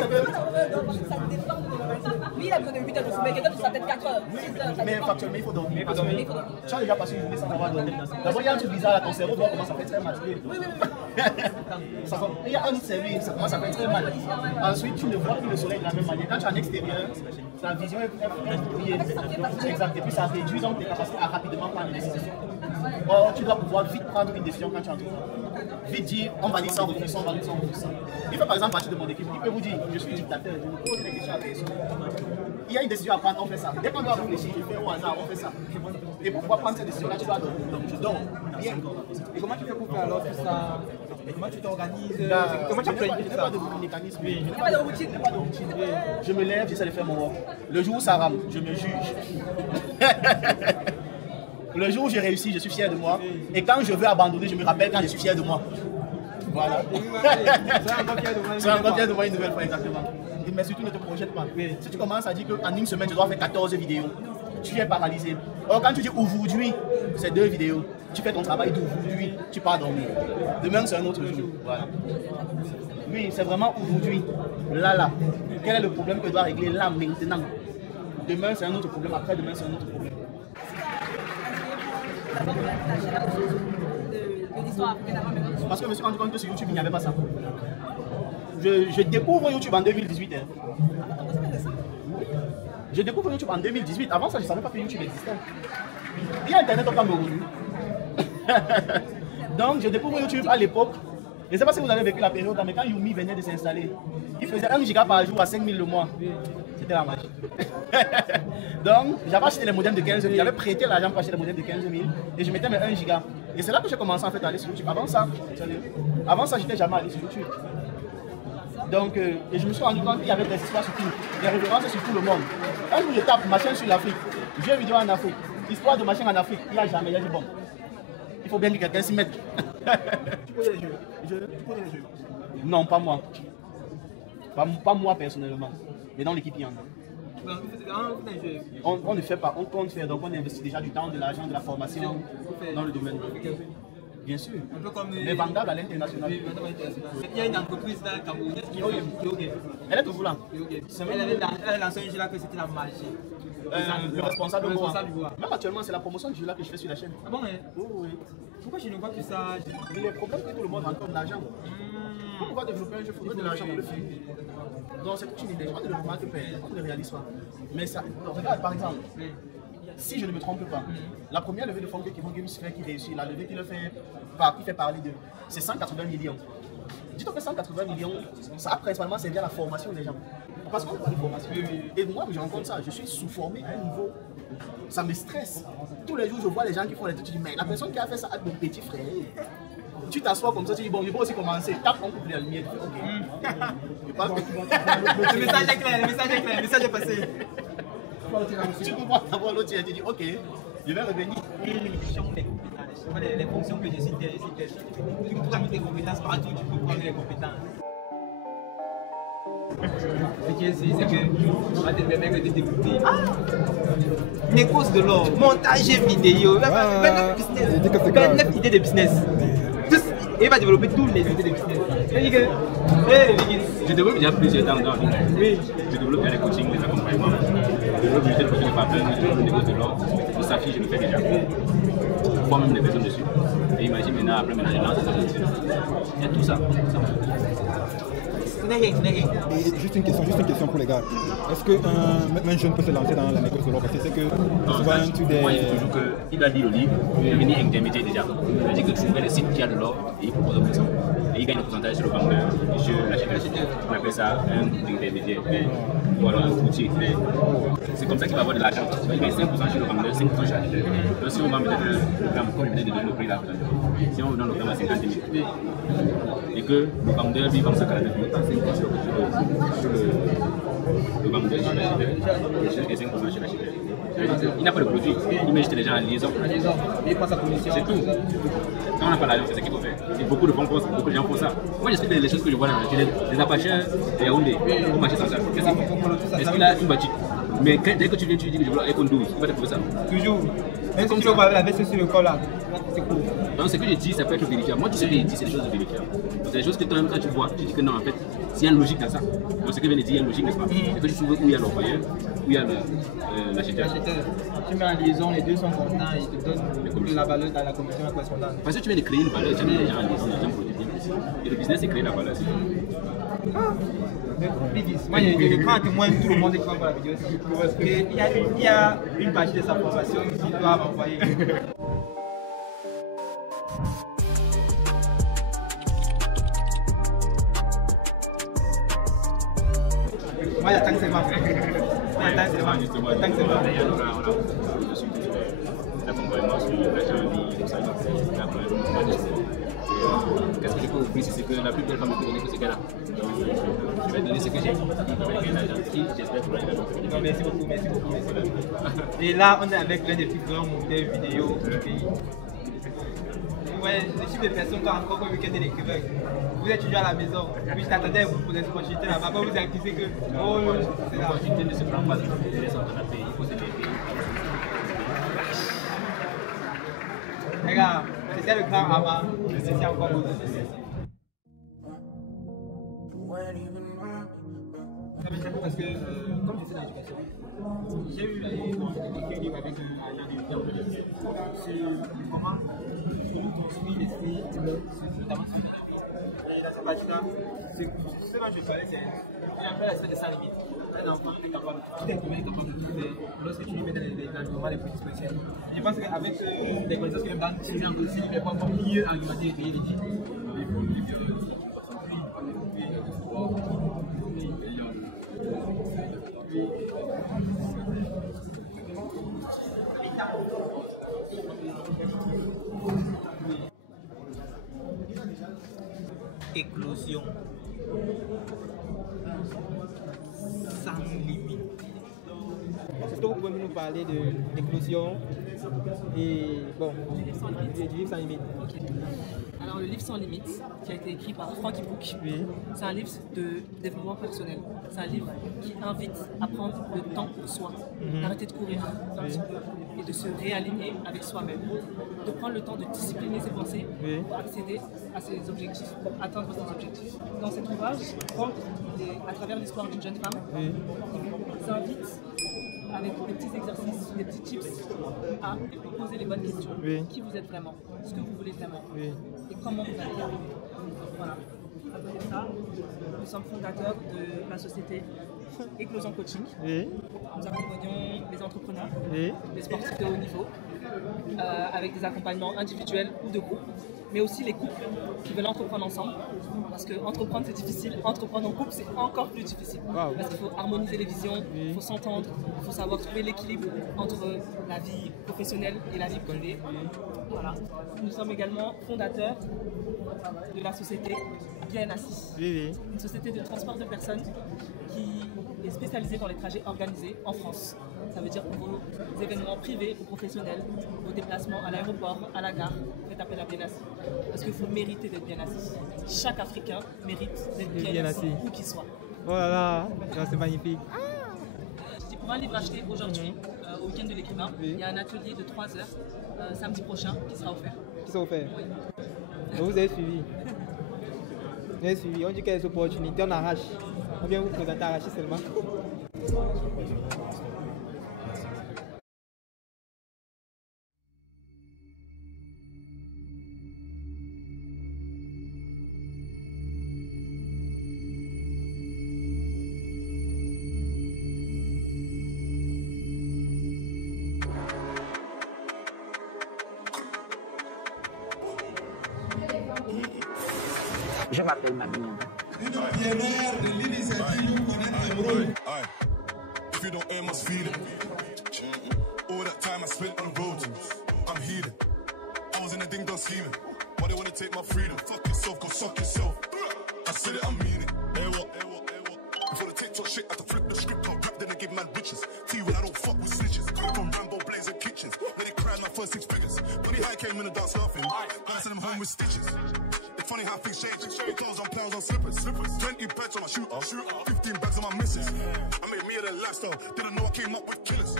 Lui, il a besoin de 8 heures de sommeil, quelqu'un qui peut-être 4 heures. Mais factuellement, il faut dormir. Tu as déjà passé une journée sans avoir dormi. D'abord, il y a un truc bizarre à ton cerveau, comment ça fait très mal. Il y a un autre service, ça commence à faire très mal. Ensuite, tu ne vois plus le soleil de la même manière. Quand tu es en extérieur, ta vision est brouillée. Exact. Et puis ça réduit donc tes capacités à rapidement prendre une décision. Or, tu dois pouvoir vite prendre une décision quand tu entres. Vite dire, on va dire ça, on va dire ça, on va dire ça, on va dire ça. Il fait par exemple partie de mon équipe, il peut vous dire, je suis dictateur, je me pose des questions à personne. Il y a une décision à prendre, on fait ça. Dès qu'on doit réfléchir, je fais au hasard, on fait ça. Et pour pouvoir prendre cette décision-là, tu dois dormir. Donc tu dors bien. Et comment tu fais pour faire alors tout ça? Comment tu t'organises? Comment tu planifies ça? Je n'ai pas de mécanisme. Je n'ai pas de routine. Je me lève, j'essaie de faire mon work. Le jour où ça rame, je me juge. Le jour où j'ai réussi, je suis fier de moi. Et quand je veux abandonner, je me rappelle quand je suis fier de moi. Voilà. C'est encore fier de moi une nouvelle fois, exactement. Mais surtout, ne te projette pas. Si tu commences à dire qu'en une semaine, je dois faire 14 vidéos, tu es paralysé. Or, quand tu dis aujourd'hui, c'est 2 vidéos. Tu fais ton travail d'aujourd'hui, tu pars dormir. Demain, c'est un autre jour. Voilà. Oui, c'est vraiment aujourd'hui. Là. Quel est le problème que je dois régler là, maintenant? Demain, c'est un autre problème. Après, demain, c'est un autre problème. Parce que je me suis rendu compte que sur YouTube, il n'y avait pas ça. Je découvre YouTube en 2018. Je découvre YouTube en 2018. Avant ça, je ne savais pas que YouTube existait. Il y a Internet au Cameroun. Donc, je découvre YouTube à l'époque. Je ne sais pas si vous avez vécu la période, mais quand Yumi venait de s'installer, il faisait 1 giga par jour à 5 000 le mois. C'était la magie. Donc, j'avais acheté les modems de 15 000. J'avais prêté l'argent pour acheter les modems de 15 000 et je mettais mes 1 giga. Et c'est là que j'ai commencé en fait à aller sur YouTube. Avant ça, je n'étais jamais allé sur YouTube. Donc, et je me suis rendu compte qu'il y avait des histoires sur tout, des références sur tout le monde. Un jour, je tape machin sur l'Afrique, jeux vidéo en Afrique, histoire de machin en Afrique, il n'y a jamais, il y a dit bon. Il faut bien que quelqu'un s'y mette. Tu connais les jeux? Tu connais les jeux? Non, pas moi. Pas moi personnellement. Mais dans l'équipe, il y en a. On ne fait pas, on compte faire, donc on investit déjà du temps, de l'argent, de la formation dans le domaine. Bien sûr. Un peu comme mais vendable à l'international. Il y a une entreprise là, camerounaise qui est. Elle est toujours là. Elle a lancé un jeu là que c'était la magie. Le responsable du bois. Même actuellement, c'est la promotion du jeu là que je fais sur la chaîne. Ah bon, hein? Oui. Pourquoi je ne vois plus ça? Le problème c'est que tout le monde rencontre de l'argent. Pour pouvoir développer un jeu, il faudrait de l'argent pour le faire. Donc c'est toute une idée. On ne le remarque pas, on ne le réalise pas. Mais ça, regarde par exemple. Si je ne me trompe pas, la première levée de fonds que Kevin Games fait qui réussit, la levée qu'il fait parler de, c'est 180 millions. Dis-toi que 180 millions, ça a principalement servi à la formation des gens. Parce qu'on parle de formation. Et moi, je rencontre ça, je suis sous-formé à un niveau, ça me stresse. Tous les jours, je vois les gens qui font les trucs, tu dis, mais la personne qui a fait ça a de petits frères. Tu t'assois comme ça, tu dis, bon, je vais aussi commencer. Tape, on coupe la lumière, tu fais, ok. Le message est clair, le message est passé. Tu peux voir d'abord l'autre, tu dis ok, je vais revenir. Les fonctions que j'ai citées, tu peux mettre des compétences partout, tu peux prendre les compétences. Ce qui est ici, c'est que on va te permettre de développer. Négoce de l'or, montage vidéo, 29 idées de business. Et il va développer toutes les idées de business. Je développe déjà plusieurs temps dans oui. Je développe déjà les coachings, les accompagnements. Je développe déjà le coaching de partenaires, je développe le négoce de l'or. Pour sa fille, je le fais déjà. Moi-même, des personnes dessus. Et imagine maintenant, après, je lance ça. Il y a tout ça. Et juste une question pour les gars. Est-ce qu'un jeune peut se lancer dans la négoce de l'or? Parce que c'est que souvent tu des... Moi, il faut toujours qu'il doit dire au livre, il est devenu intermédiaire déjà. C'est-à-dire que tu fais le site qui a de l'or et il propose un ça. Et il gagne le pourcentage sur le vendeur. Je l'achète. On appelle ça un intermédiaire. Ou alors un courtier. C'est comme ça qu'il va avoir de l'argent. Il gagne 5% sur le vendeur, 5% sur l'acheteur. Donc si on vend peut-être le gramme, comme il vient de donner le prix là, si on donne le gramme à 50 000, et que le vendeur lui vend ça 49 000, 5% sur le vendeur, sur l'acheteur, et 5% sur l'acheteur. Il n'a pas de produit, il met juste les gens en liaison. Il prend sa commission. C'est tout. Quand on n'a pas l'argent, c'est ce qu'il faut faire. Et beaucoup de gens font ça. Moi, j'explique les choses que je vois dans la télé. Les apacheurs, les Yaoundé, pour marcher sans ça. Qu'est-ce qu'ils font? Est-ce qu'il a une bâtisse? Mais dès que tu viens, tu dis que je veux iPhone 12, il va te trouver ça. Toujours. Même si tu veux la baisse sur le corps là, c'est cool. Donc, ce que je dis, ça peut être vérifiable. Moi, tu sais, je dis, c'est des choses vérifiables. C'est des choses que toi-même, quand tu vois, tu dis que non, en fait, s'il y a une logique dans ça. Donc, ce que vient de dire, il y a une logique, n'est-ce pas? C'est que tu trouves où il y a l'employeur, où il y a l'acheteur. Tu mets en liaison, les deux sont contents, ils te donnent la valeur dans la commission correspondante. Parce que tu viens de créer une valeur, tu as mis les gens en liaison, les gens produisent. Et le business, c'est créer la valeur. Moi, je prends à témoin tout le monde qui va voir la vidéo. Il y a une partie de sa formation qui doit m'envoyer. Moi, j'attends que c'est bon. Qu'est-ce que je peux offrir? C'est que la plus belle femme peut donner que ce gars-là. Je vais donner ce que j'ai. J'espère que non, merci beaucoup, merci beaucoup. Et là, on est avec l'un des plus grands monteurs vidéo du pays. Ouais, je suis des personnes qui ont encore un week-end de l'écrivain. Vous êtes toujours à la maison. Puis je t'attendais pour des opportunités là-bas. Vous avez accusé que. Oh, c'est la opportunité de se prendre pas de laisser en canapé. Il faut se lever. C'était le grand amas de ceci encore d'autres. Parce que, comme je sais dans l'éducation, j'ai eu écrit un livre avec un agent sur comment on construit l'esprit, notamment sur la et dans cette partie-là, ce dont je parlais, c'est un peu l'aspect de sans limite. Un enfant est capable, tout est capable de tout faire lorsque tu lui mets dans l'environnement les plus spéciaux. Je pense qu'avec les connaissances que nous donnent, tu viens aussi, il va encore mieux argumenter et créer des idées. Éclosion sans limite. Est-ce que vous pouvez nous parler de l'éclosion et bon, du livre sans limite? Alors le livre sans limite, qui a été écrit par Frankie Book, c'est un livre de développement personnel. C'est un livre qui invite à prendre le temps pour soi, d'arrêter de courir un petit peu et de se réaligner avec soi-même, de prendre le temps de discipliner ses pensées pour accéder à ses objectifs, pour atteindre ses objectifs. Dans cet ouvrage, Franck, à travers l'histoire d'une jeune femme, s'invite avec des petits exercices, des petits tips à poser les bonnes questions. Qui vous êtes vraiment, ce que vous voulez vraiment et comment vous allez y arriver. Voilà. Après ça, nous sommes fondateurs de la société Éclosion Coaching. Nous accompagnons les entrepreneurs, les sportifs de haut niveau, avec des accompagnements individuels ou de groupe, mais aussi les couples qui veulent entreprendre ensemble. Parce que entreprendre c'est difficile, entreprendre en couple c'est encore plus difficile. Parce qu'il faut harmoniser les visions, il faut s'entendre, il faut savoir trouver l'équilibre entre la vie professionnelle et la vie privée. Voilà. Nous sommes également fondateurs de la société Bien Assis, une société de transport de personnes qui est spécialisée dans les trajets organisés en France. Ça veut dire pour vos événements privés ou professionnels, vos déplacements à l'aéroport, à la gare, faites appel à Bien Assis. Parce que vous méritez d'être bien assis. Chaque Africain mérite d'être bien assis, où qu'il soit. Oh là là, c'est magnifique. Pour un livre acheté aujourd'hui, au week-end de l'écrivain, il y a un atelier de 3 heures, samedi prochain, qui sera offert. Qui sera offert? Oui. Donc vous avez suivi. Vous avez suivi. On dit qu'il y a des opportunités, on arrache. On vient vous présenter arracher seulement. Je m'appelle Mamie. If you don't earn, must feed it. All that time I spent on the road, I'm healing. I was in a ding dong scheming. Why they wanna take my freedom? Fuck yourself, go suck yourself. I said it, I mean it. Hey, what? For the TikTok shit, I had to flip the script on rap, then they give man riches. T when I don't fuck with snitches. From Rambo Blazer kitchens, when they cried my first 6 figures. Money high came in the dance laughing. I sent them home with stitches. It's funny how things change. Clothes on pounds on slippers. 20 bags on my shooter. 15 bags on my missus. I made me a lifestyle. Didn't know I came up with killers.